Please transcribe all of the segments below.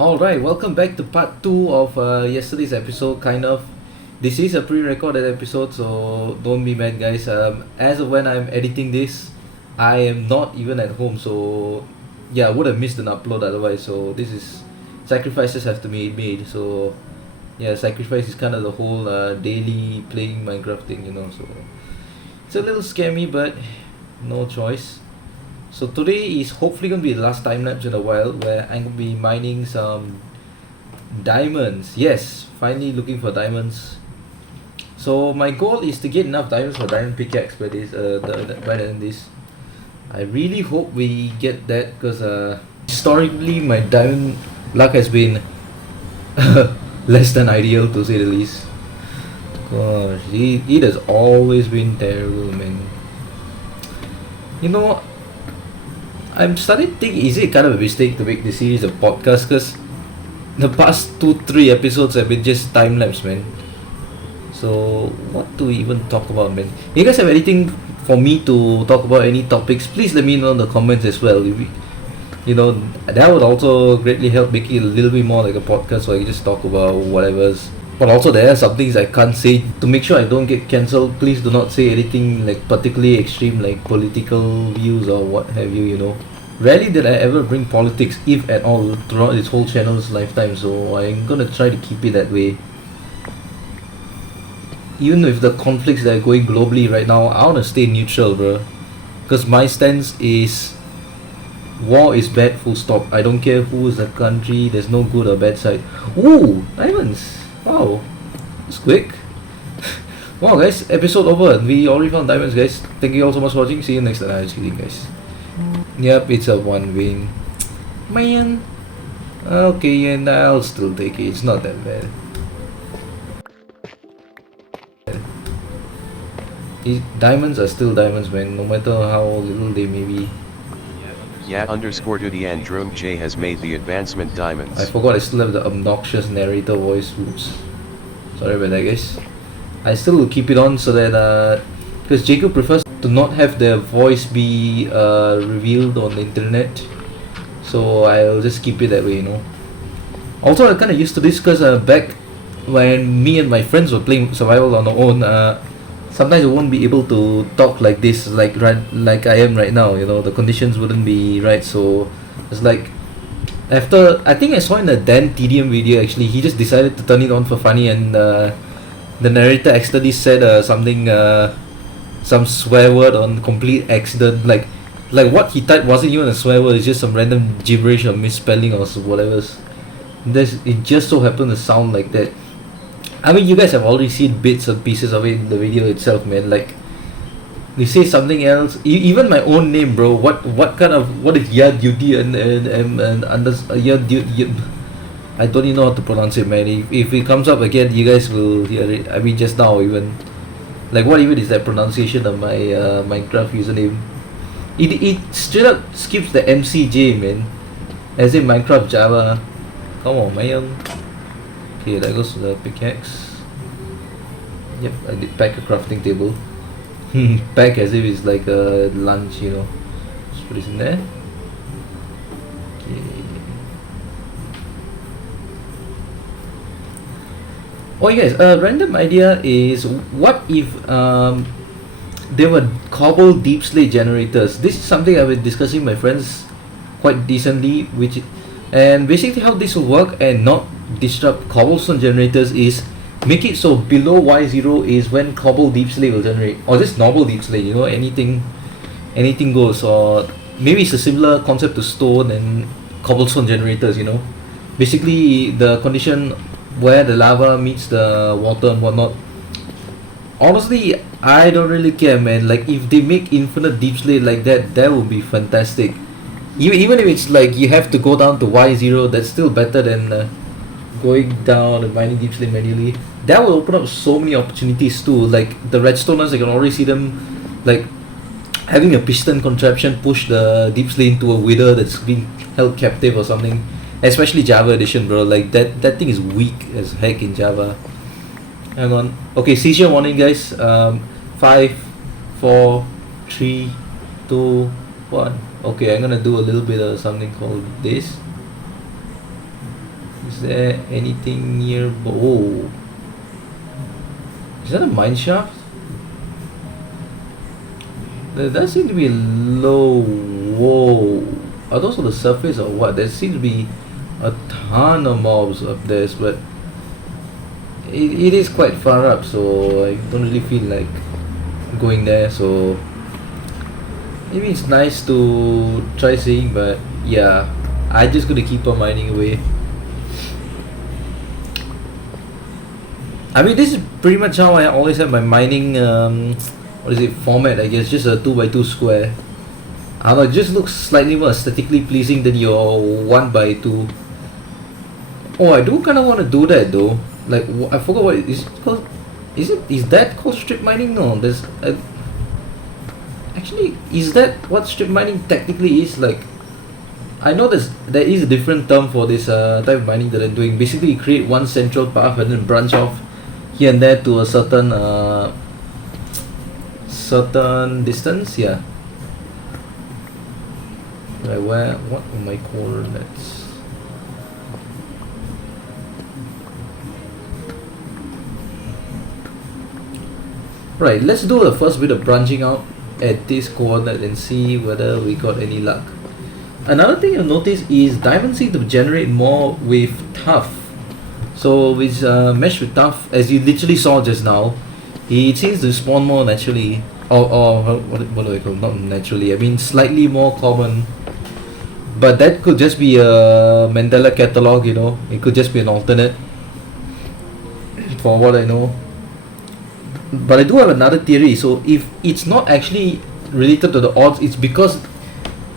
Alright, welcome back to part 2 of yesterday's episode, kind of. This is a pre-recorded episode, so don't be mad, guys. As of when I'm editing this, I am not even at home, so yeah, I would have missed an upload otherwise. So this is sacrifices have to be made. So yeah, sacrifice is kind of the whole daily playing Minecraft thing. So it's a little scary, but no choice. So today is hopefully gonna be the last time lapse in a while where I'm gonna be mining some diamonds. Yes, finally looking for diamonds. So my goal is to get enough diamonds for diamond pickaxe by by the end of this. I really hope we get that because historically my diamond luck has been less than ideal, to say the least. Gosh, it has always been terrible, man. You know, I'm starting to think, is it kind of a mistake to make this series a podcast? Because the past 2-3 episodes have been just time lapse, man. So what do we even talk about, man? You guys have anything for me to talk about? Any topics? Please let me know in the comments as well. That would also greatly help make it a little bit more like a podcast, so I can just talk about whatever's. But also there are some things I can't say to make sure I don't get cancelled. Please do not say anything like particularly extreme, like political views or what have you. Rarely did I ever bring politics, if at all, throughout this whole channel's lifetime, so I'm gonna try to keep it that way. Even with the conflicts that are going globally right now, I wanna stay neutral, bro. Because my stance is war is bad, full stop. I don't care who is the country, there's no good or bad side. Ooh, diamonds! Wow, it's quick. Wow, guys, episode over. We already found diamonds, guys. Thank you all so much for watching. See you next time. I'm just kidding, guys. Yep, it's a one win. Man. Okay, and I'll still take it. It's not that bad. Diamonds are still diamonds, man, no matter how little they may be. _Duty and Drone J has made the advancement diamonds. I forgot I still have the obnoxious narrator voice. Oops. Sorry about that, guys. I still will keep it on so that because Jacob prefers to not have their voice be revealed on the internet, so I'll just keep it that way. Also, I kind of used to this because back when me and my friends were playing survival on our own, sometimes I won't be able to talk like this, like I am right now. The conditions wouldn't be right, so it's like after I think I saw in a Dan TDM video, actually he just decided to turn it on for funny, and the narrator accidentally said something, some swear word on complete accident, like what he typed wasn't even a swear word, it's just some random gibberish or misspelling or whatever. It just so happened to sound like that. I mean, you guys have already seen bits and pieces of it in the video itself, man. Like, you say something else, even my own name, bro. What is Yad Yudi and under Yad. I don't even know how to pronounce it, man. If it comes up again, you guys will hear it. I mean, just now even, like, what even is that pronunciation of my Minecraft username? It straight up skips the MCJ, man. As in Minecraft Java. Come on, man. Okay, that goes to the pickaxe. Yep, I did pack a crafting table. Pack as if it's like a lunch, Just put this in there. Okay. Oh, yes, a random idea is, what if there were cobble deep slate generators? This is something I've been discussing with my friends quite decently, and basically how this will work and not disrupt cobblestone generators is make it so below Y0 is when cobble deep slate will generate, or just normal deep slate, anything goes. Or maybe it's a similar concept to stone and cobblestone generators. Basically the condition where the lava meets the water and whatnot. Honestly, I don't really care, man. Like, if they make infinite deep slate like that would be fantastic. Even if it's like you have to go down to Y0, that's still better than going down and mining deep slate manually. That will open up so many opportunities too. Like the redstoners, I can already see them like having a piston contraption push the deep slate into a wither that's being held captive or something. Especially Java edition, bro. Like that thing is weak as heck in Java. Hang on. Okay, seizure warning, guys. 5, 4, 3, 2, 1. Okay, I'm gonna do a little bit of something called this. Is there anything near? Oh, is that a mine shaft? There does seem to be low. Whoa, are those on the surface or what? There seems to be a ton of mobs up there, but it is quite far up, so I don't really feel like going there. So maybe it's nice to try seeing, but yeah, I just gonna keep on mining away. I mean, this is pretty much how I always have my mining what is it, format, I guess. Just a 2x2 square. I don't know, it just looks slightly more aesthetically pleasing than your 1x2. Oh, I do kind of want to do that though. Like, I forgot what is it called. Is that called strip mining? No, there's actually, is that what strip mining technically is? Like, I know there is a different term for this type of mining that I'm doing. Basically, you create one central path and then branch off here and there to a certain distance. Yeah. Right, what are my coordinates? Right, let's do the first bit of branching out at this coordinate and see whether we got any luck. Another thing you'll notice is diamonds seem to generate more with tuff. So with mesh with tuff, as you literally saw just now, it seems to spawn more naturally. Or what do I call it? Not naturally, I mean slightly more common. But that could just be a Mandela catalog, you know. It could just be an alternate, for what I know. But I do have another theory. So if it's not actually related to the odds, it's because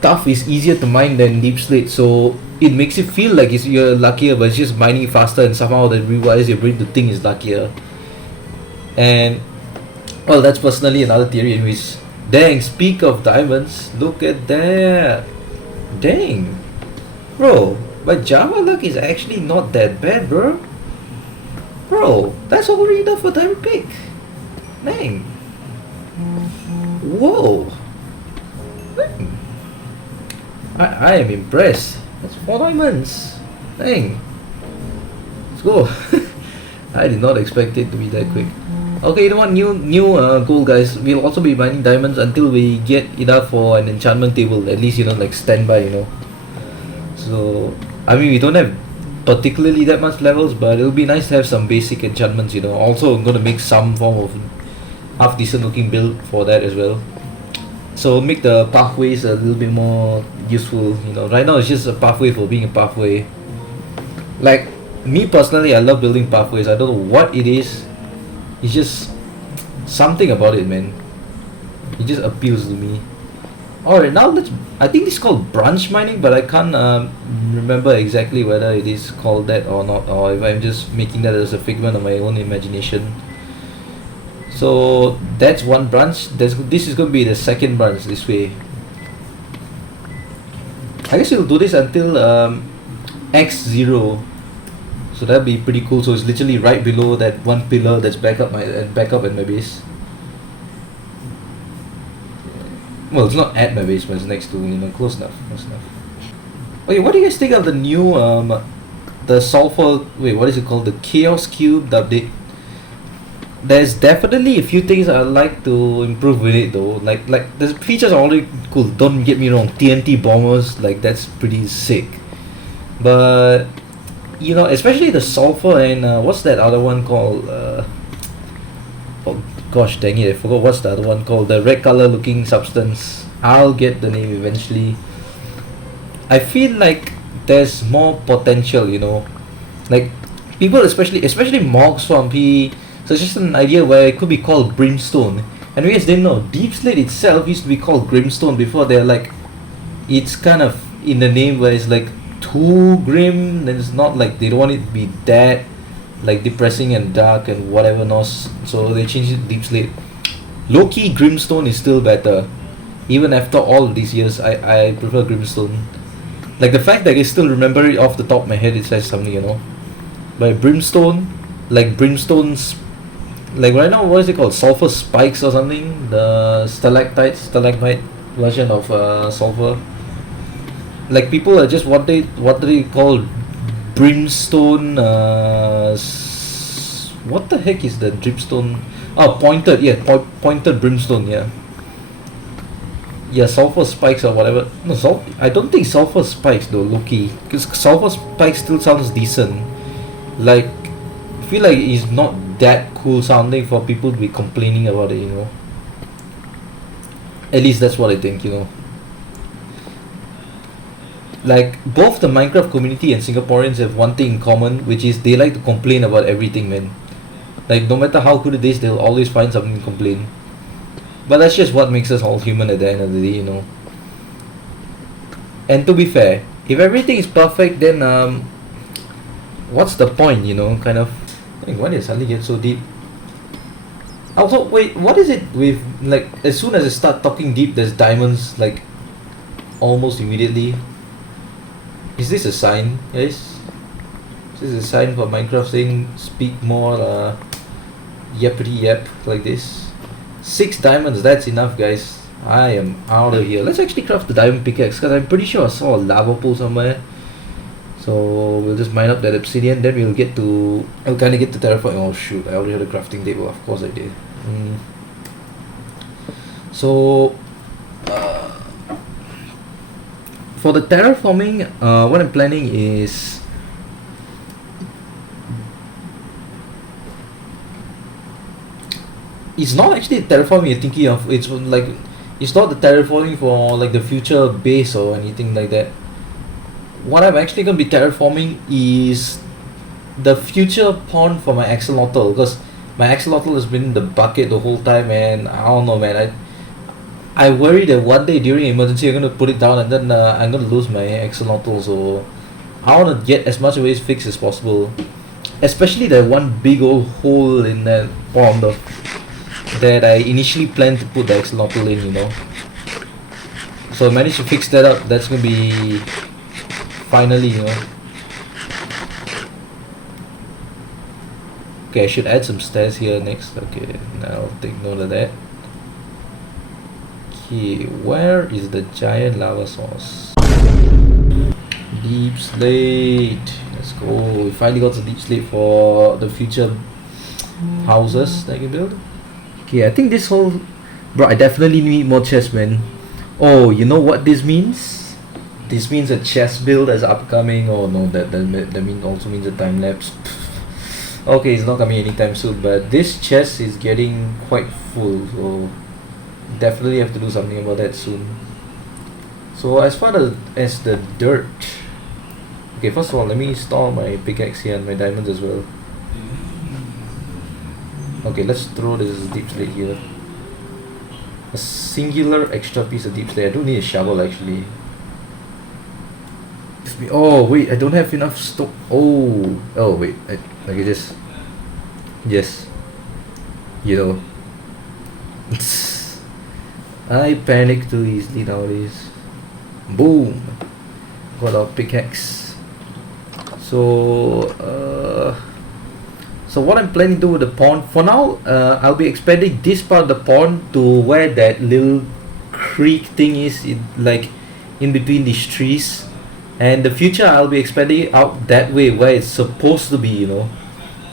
tuff is easier to mine than deep slate. So it makes it feel like you're luckier, but it's just mining faster, and somehow that rewires your brain to think is luckier. And well, that's personally another theory. Anyways, dang, speak of diamonds, look at that. Dang, bro, my Java luck is actually not that bad, bro. Bro, that's already enough for diamond pick. Dang. Whoa. Dang. I am impressed. That's 4 diamonds. Dang. Let's go. I did not expect it to be that quick. Okay, you know what? New goal, guys. We'll also be mining diamonds until we get enough for an enchantment table. At least, you know, like standby, you know. So, I mean, we don't have particularly that much levels, but it'll be nice to have some basic enchantments, you know. Also, I'm gonna make some form of half decent looking build for that as well. So make the pathways a little bit more useful, you know. Right now it's just a pathway for being a pathway. Like me personally, I love building pathways. I don't know what it is. It's just something about it, man. It just appeals to me. Alright, now I think it's called branch mining, but I can't remember exactly whether it is called that or not, or if I'm just making that as a figment of my own imagination. So that's one branch. This is going to be the second branch this way. I guess we'll do this until x0. So that'll be pretty cool. So it's literally right below that one pillar that's back up at my base. Well, it's not at my base, but it's next to, you know, close enough. Okay, what do you guys think of the new the sulfur? Wait, what is it called? The Chaos Cube update. There's definitely a few things I'd like to improve with it though. Like the features are already cool. Don't get me wrong. TNT bombers, like that's pretty sick. But you know, especially the sulfur and what's that other one called? Oh gosh, dang it! I forgot what's the other one called. The red color looking substance. I'll get the name eventually. I feel like there's more potential. You know, like people, especially Morg Swampy. So it's just an idea where it could be called Brimstone. And we guys didn't know, Deep Slate itself used to be called Grimstone before. They're like, it's kind of in the name where it's like too grim, then it's not like they don't want it to be that like depressing and dark and whatever else. So they changed it to Deep Slate. Low-key Grimstone is still better. Even after all of these years, I prefer Grimstone. Like the fact that I can still remember it off the top of my head, it says something, you know. But Brimstone, like Brimstone's, like right now, what is it called? Sulfur spikes or something? The stalagmite version of sulfur. Like people are just what do they call brimstone. What the heck is the brimstone? Oh, pointed. Yeah, pointed brimstone. Yeah. Yeah, sulfur spikes or whatever. No, I don't think sulfur spikes though, Loki. Because sulfur spikes still sounds decent. Like, I feel like it's not that cool sounding for people to be complaining about it, you know. At least that's what I think, you know. Like, both the Minecraft community and Singaporeans have one thing in common, which is they like to complain about everything, man. Like, no matter how good it is, they'll always find something to complain. But that's just what makes us all human at the end of the day, you know. And to be fair, if everything is perfect, then what's the point, you know? Kind of. Why did I suddenly get so deep? Also, wait, what is it with, like, as soon as I start talking deep, there's diamonds, like, almost immediately? Is this a sign, guys? Is this a sign for Minecraft saying speak more yappity yap like this? 6 diamonds, that's enough, guys. I am out of here. Let's actually craft the diamond pickaxe, because I'm pretty sure I saw a lava pool somewhere. So we'll just mine up that obsidian, then we'll get to... I'll kind of get to terraforming. Oh shoot, I already had a crafting table. Of course I did. So... for the terraforming, what I'm planning is... It's not actually terraforming you're thinking of. It's like... It's not the terraforming for like the future base or anything like that. What I'm actually going to be terraforming is the future pond for my axolotl, because my axolotl has been in the bucket the whole time, and I don't know, man. I worry that one day during emergency I'm going to put it down and then I'm going to lose my axolotl, so I want to get as much of it fixed as possible. Especially that one big old hole in that pond that I initially planned to put the axolotl in, you know. So I managed to fix that up. That's going to be... finally, you know. Okay, I should add some stairs here next. Okay, now I'll take note of that. Okay, where is the giant lava source? Deep slate. Let's go. We finally got some deep slate for the future houses that I can build. Okay, I think this whole... Bro, I definitely need more chests, man. Oh, you know what this means? This means a chest build is upcoming. Oh no, that also means a time lapse. Okay, it's not coming anytime soon, but this chest is getting quite full, so definitely have to do something about that soon. So as far as the dirt, okay, first of all, let me install my pickaxe here and my diamonds as well. Okay, let's throw this deep slate here. A singular extra piece of deep slate. I don't need a shovel actually. Oh wait, I don't have enough stock. Oh wait, I can just you know. I panic too easily nowadays. Boom, got our pickaxe. So what I'm planning to do with the pond for now, I'll be expanding this part of the pond to where that little creek thing is, like in between these trees. And the future I'll be expanding it out that way where it's supposed to be, you know,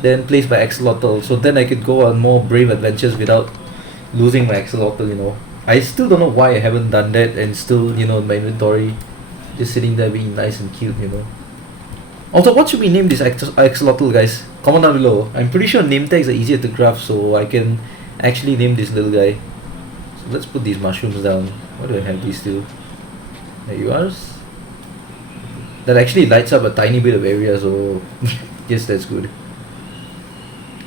then placed by axolotl, so then I could go on more brave adventures without losing my axolotl, you know. I still don't know why I haven't done that, and still, you know, my inventory just sitting there being nice and cute, you know. Also, what should we name this axolotl, guys? Comment down below. I'm pretty sure name tags are easier to craft, so I can actually name this little guy. So let's put these mushrooms down. What do I have these two? There you are. That actually lights up a tiny bit of area, so yes, that's good.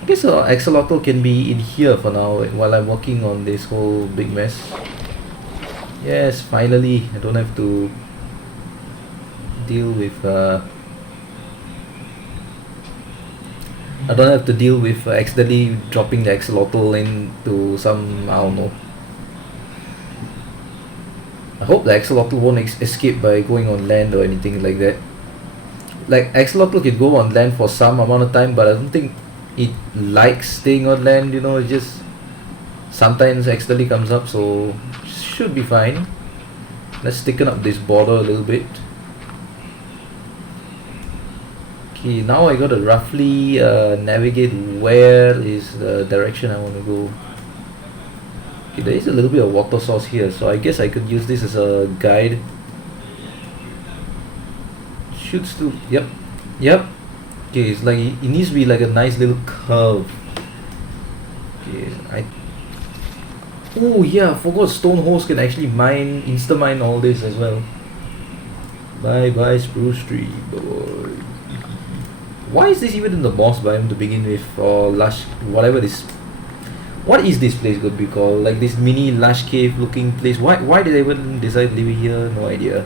Okay, so axolotl can be in here for now while I'm working on this whole big mess. Yes, finally, I don't have to deal with accidentally dropping the axolotl into some, I don't know. I hope the axolotl won't escape by going on land or anything like that. Like, axolotl can go on land for some amount of time, but I don't think it likes staying on land, you know. It just sometimes accidentally comes up, so should be fine. Let's thicken up this border a little bit. Okay, now I gotta roughly navigate where is the direction I want to go. Okay, there is a little bit of water source here, so I guess I could use this as a guide. Should still, yep, yep. Okay, it's like it needs to be like a nice little curve. Okay, oh yeah, I forgot stone holes can actually mine, insta mine all this as well. Bye bye spruce tree, boy. Why is this even in the moss biome to begin with, or lush, whatever this? What is this place gonna be called? Like this mini lush cave looking place. Why did they even decide to leave it here? No idea.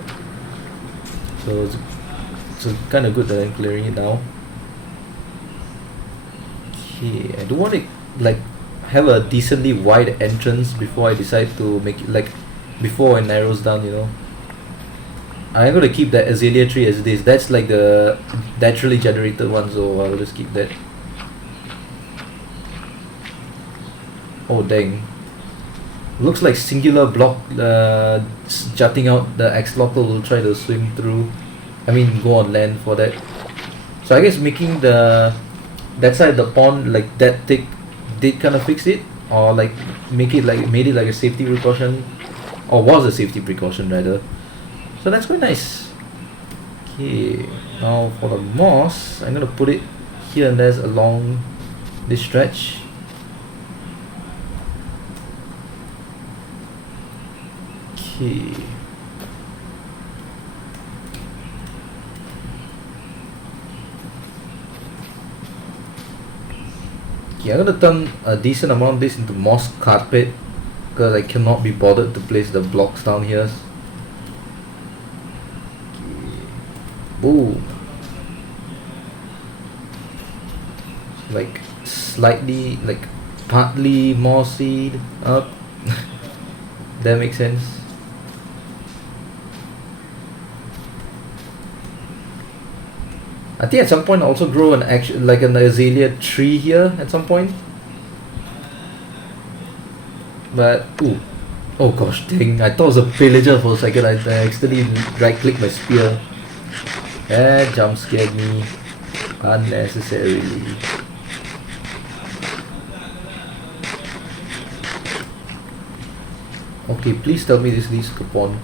So it's kind of good that I'm clearing it now. Okay, I don't want to like have a decently wide entrance before I decide to make it, like before it narrows down, you know. I'm gonna keep that azalea tree as it is. That's like the naturally generated one, so I'll just keep that. Oh dang. Looks like singular block jutting out. The axolotl will try to swim through. I mean go on land for that. So I guess making that side of the pond like that thick did kind of fix it, or like made it like a safety precaution, or was a safety precaution rather. So that's quite nice. Okay, now for the moss, I'm gonna put it here and there along this stretch. Okay. Okay, I'm gonna turn a decent amount of this into moss carpet because I cannot be bothered to place the blocks down here. Boom. Like slightly, like partly mossy up. That makes sense. I think at some point I'll also grow an azalea tree here at some point. But ooh, oh gosh dang! I thought it was a pillager for a second. I accidentally right clicked my spear. That jump scared me unnecessarily. Okay, please tell me this leads to pond.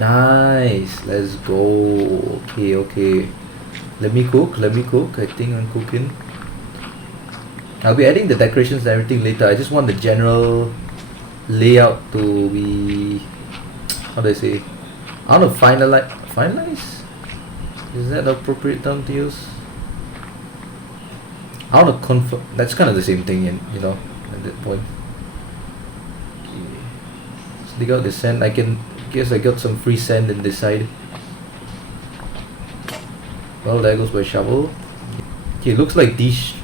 Nice, let's go. Okay. Let me cook. I think I'm cooking. I'll be adding the decorations and everything later. I just want the general layout to be, how do I say? I want to finalize? Is that the appropriate term to use? I want to confirm. That's kind of the same thing, you know, at that point. Okay. Let's dig out the sand. I guess I got some free sand in this side. Well, there goes my shovel. Okay, looks like these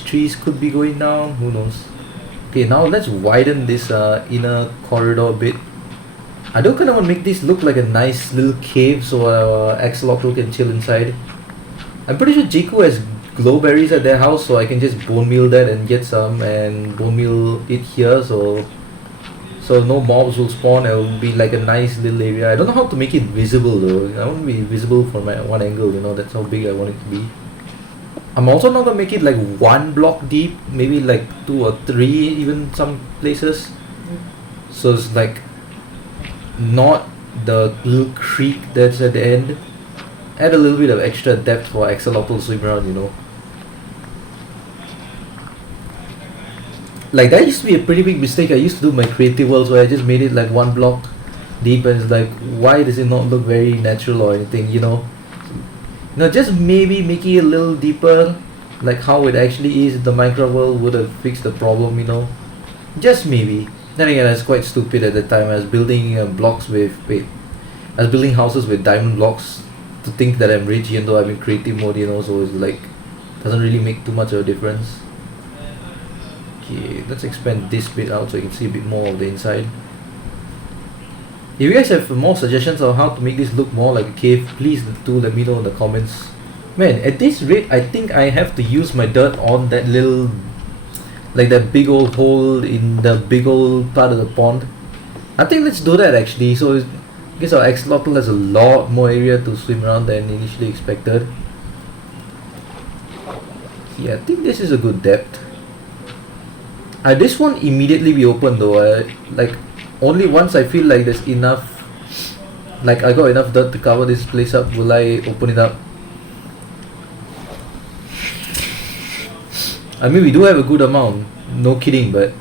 trees could be going down. Who knows? Okay, now let's widen this inner corridor a bit. I do kind of want to make this look like a nice little cave so Axolotl can chill inside. I'm pretty sure Jiku has glowberries at their house, so I can just bone meal that and get some and bone meal it here, so no mobs will spawn. It will be like a nice little area. I don't know how to make it visible though. I want to be visible from my one angle, you know, that's how big I want it to be. I'm also not gonna make it like 1 block deep, maybe like 2 or 3 even some places. So it's like not the little creek that's at the end. Add a little bit of extra depth for Axolotl to swim around, you know. Like that used to be a pretty big mistake I used to do in my creative worlds, where I just made it like 1 block deep and it's like, why does it not look very natural or anything, you know? Just maybe making it a little deeper, like how it actually is in the Minecraft world, would have fixed the problem, you know. Just maybe. Then again, I was quite stupid at the time. I was building I was building houses with diamond blocks to think that I'm rich, even though I'm in creative mode, you know, so it's like, doesn't really make too much of a difference. Okay, let's expand this bit out so you can see a bit more of the inside. If you guys have more suggestions on how to make this look more like a cave, please do let me know in the comments. Man, at this rate, I think I have to use my dirt on that little, like that big old hole in the big old part of the pond. I think let's do that actually. So I guess our Axolotl has a lot more area to swim around than initially expected. Yeah, I think this is a good depth. This won't immediately be open though. Like only once I feel like there's enough, like I got enough dirt to cover this place up, will I open it up. I mean, we do have a good amount, no kidding, but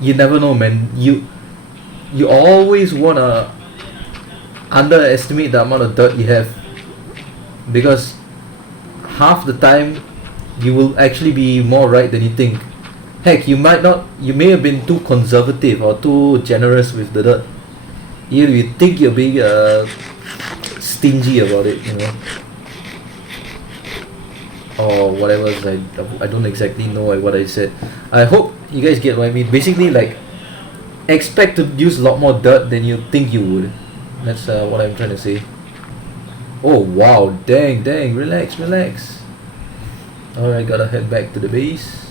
you never know, man. You always wanna underestimate the amount of dirt you have, because half the time you will actually be more right than you think. Heck, you may have been too conservative or too generous with the dirt. You think you're being stingy about it, you know, or whatever. I don't exactly know what I said. I hope you guys get what I mean. Basically, like, expect to use a lot more dirt than you think you would. That's what I'm trying to say. Oh wow, dang, relax. Alright, gotta head back to the base.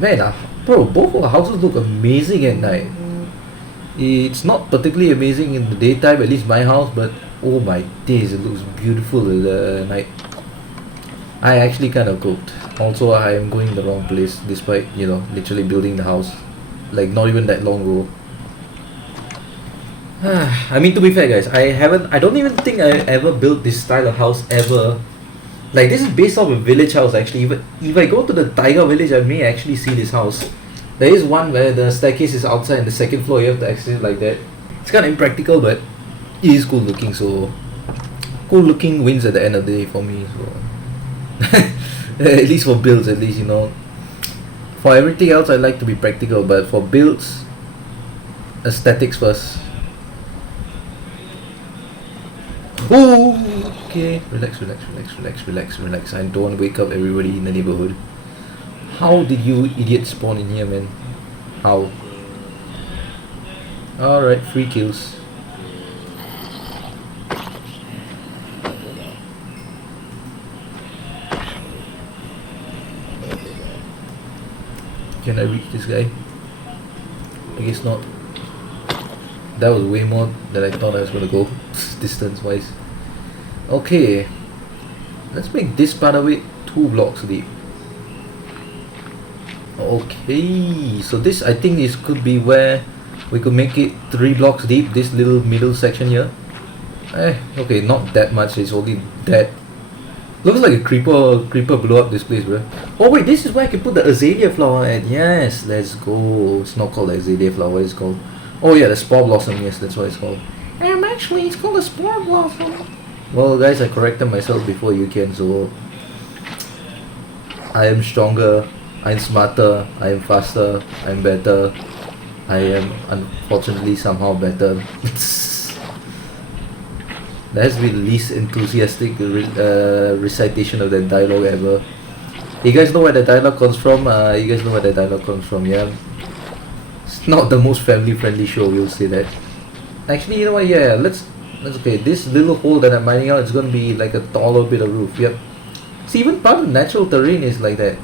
Man, bro, both our houses look amazing at night. It's not particularly amazing in the daytime, at least my house, but oh my days, it looks beautiful at night. I actually kind of cooked. Also, I am going the wrong place, despite, you know, literally building the house like not even that long ago. I mean, to be fair, guys, I don't even think I ever built this style of house ever. Like, this is based off a village house actually. If I go to the tiger village, I may actually see this house. There is one where the staircase is outside and the second floor you have to exit like that. It's kind of impractical, but it is cool looking. So cool looking wins at the end of the day for me. So at least for builds, at least, you know. For everything else, I like to be practical, but for builds, aesthetics first. Oh, okay. Relax. I don't want to wake up everybody in the neighborhood. How did you idiots spawn in here, man? How? Alright, 3 kills. Can I reach this guy? I guess not. That was way more than I thought I was gonna go, distance wise. Okay, let's make this part of it 2 blocks deep. Okay, so this, I think this could be where we could make it 3 blocks deep, this little middle section here. Okay, not that much, it's only that. Looks like a creeper blew up this place, bro. Oh wait, this is where I can put the azalea flower at. Yes, let's go. It's not called azalea flower, what is it called? Oh yeah, the spore blossom, yes, that's what it's called. Actually, it's called a spore blossom. Well guys, I corrected myself before you can, so I am stronger, I'm smarter, I am faster, I'm better. I am unfortunately somehow better. That's the least enthusiastic recitation of that dialogue ever. You guys know where the dialogue comes from? Yeah. It's not the most family friendly show, we'll say that. Actually, you know what, yeah, let's okay, this little hole that I'm mining out is gonna be like a taller bit of roof. Yep. See, even part of natural terrain is like that.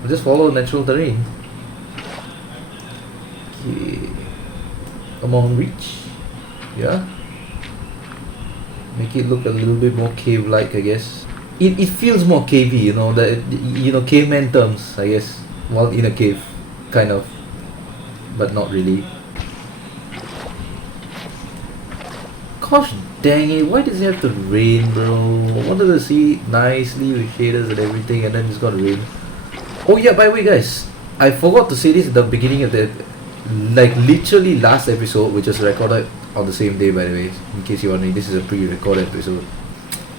We'll just follow natural terrain. Okay. Come on, reach. Yeah. Make it look a little bit more cave-like, I guess. It feels more cavey, you know, caveman terms, I guess. While in a cave, kind of, but not really. Gosh dang it, why does it have to rain, bro? I wanted to see nicely with shaders and everything, and then it's gonna rain. Oh yeah, by the way guys, I forgot to say this at the beginning of the, like, literally last episode, which was recorded on the same day, by the way, in case you're wondering. This is a pre-recorded episode.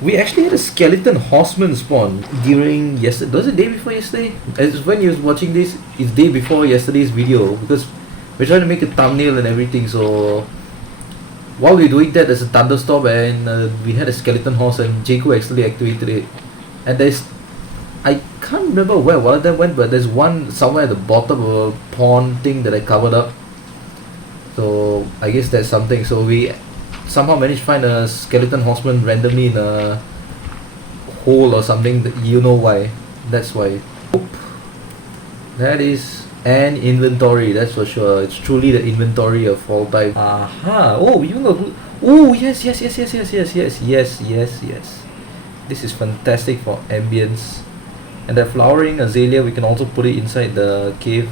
We actually had a skeleton horseman spawn during yesterday. Was it day before yesterday? As when you're watching this, it's day before yesterday's video, because we're trying to make a thumbnail and everything. So while we're doing that, there's a thunderstorm, and we had a skeleton horse, and Jaco actually activated it. And I can't remember where one of them went, but there's one somewhere at the bottom of a pond thing that I covered up. So I guess that's something. So we somehow managed to find a skeleton horseman randomly in a hole or something. You know why? That's why. That is an inventory, that's for sure. It's truly the inventory of all time. Aha! Oh, you know. Oh yes. This is fantastic for ambience. And the flowering azalea, we can also put it inside the cave,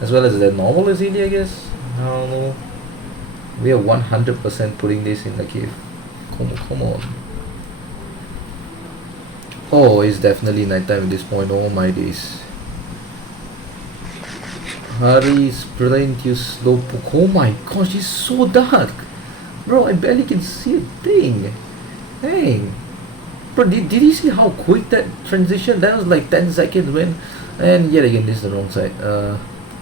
as well as the normal azalea, I guess. I don't know. We are 100% putting this in the cave. Come on. Oh, it's definitely nighttime at this point. Oh my days. Hurry, sprint, you slowpoke. Oh my gosh, it's so dark. Bro, I barely can see a thing. Dang. Bro, did you see how quick that transition? That was like 10 seconds, man. And yet again, this is the wrong side.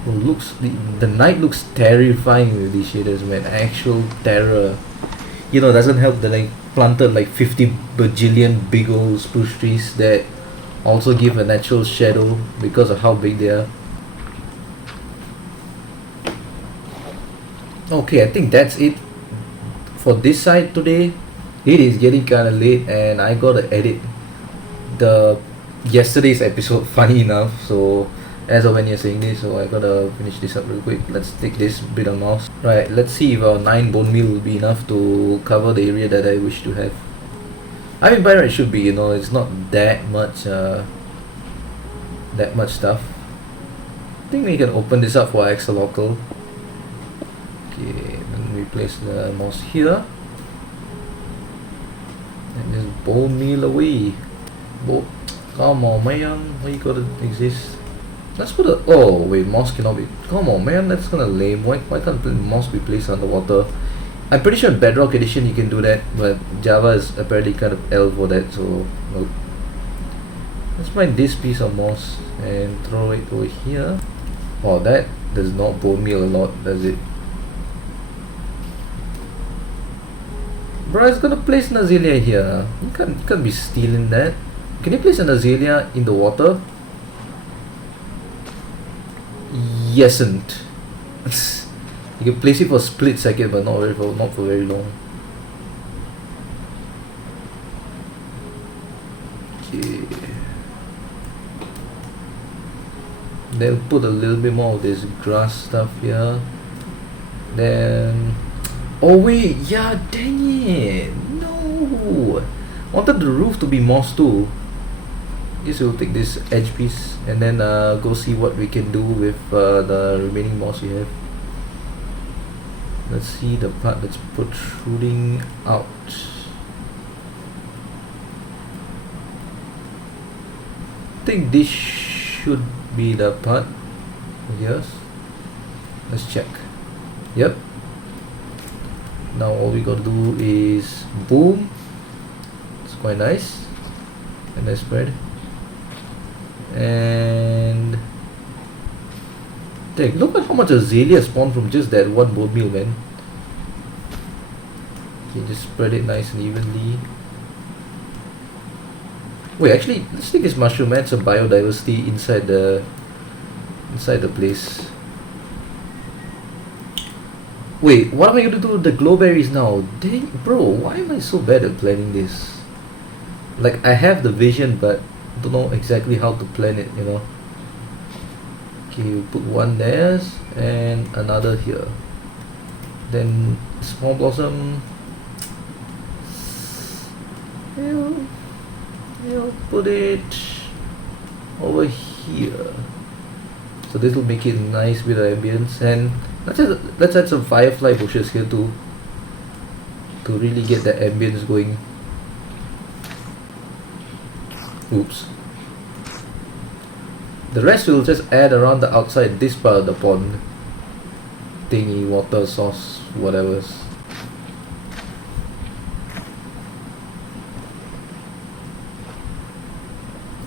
Looks the night looks terrifying with these shaders, man. Actual terror. You know, doesn't help that I planted like 50 bajillion big old spruce trees that also give a natural shadow because of how big they are. Okay, I think that's it for this side today. It is getting kind of late and I gotta edit the yesterday's episode, funny enough. So as of when you're saying this, so I gotta finish this up real quick. Let's take this bit of mouse. Right, let's see if our 9 bone meal will be enough to cover the area that I wish to have. I mean, by right it should be, you know, it's not that much stuff. I think we can open this up for Axolotl. Okay, then we place the mouse here. And just bone meal away. Come on, man, why you gotta exist? Let's put a. Oh wait, mouse cannot be. Come on, man, that's kinda lame. Why can't the mouse be placed underwater? I'm pretty sure in Bedrock Edition you can do that, but Java is apparently kind of L for that, so nope. Let's find this piece of moss and throw it over here. Oh, that does not bone meal a lot, does it? Bro, it's gonna place an azalea here. You can't be stealing that. Can you place an azalea in the water? Yesn't. You can place it for a split second, but not for very long. Okay. Then put a little bit more of this grass stuff here. Then, oh wait, yeah, dang it, no. Wanted the roof to be moss too. Guess we'll take this edge piece and then go see what we can do with the remaining moss we have. Let's see the part that's protruding out. I think this should be the part. Yes. Let's check. Yep. Now all we gotta do is boom. It's quite nice. And then spread. And take look at how much azalea spawned from just that one bone meal, man. Okay, just spread it nice and evenly. Wait, actually, let's take this mushroom, add some biodiversity inside the place. Wait, what am I gonna do with the glowberries now? Dang, bro, why am I so bad at planning this? Like, I have the vision, but don't know exactly how to plan it, you know. Okay, we put one there and another here. Then small blossom. I'll put it over here. So this will make it nice with the ambience, and let's add some firefly bushes here too to really get the ambience going. Oops. The rest we'll just add around the outside this part of the pond thingy, water source, whatever.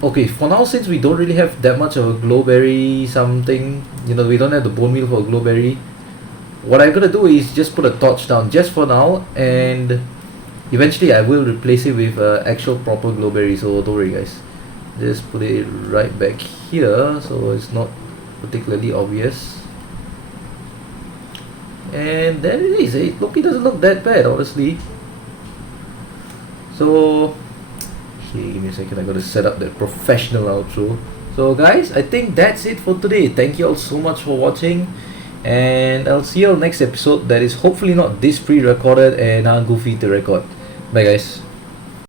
Okay, for now, since we don't really have that much of a glowberry something, you know, we don't have the bone meal for a glowberry, what I'm gonna do is just put a torch down just for now, and eventually I will replace it with actual proper glowberry, so don't worry guys. Just put it right back here so it's not particularly obvious. And there it is. It doesn't look that bad, honestly. So okay, give me a second, I gotta set up that professional outro. So guys, I think that's it for today. Thank you all so much for watching, and I'll see you all next episode that is hopefully not this pre-recorded and goofy to record. Bye guys.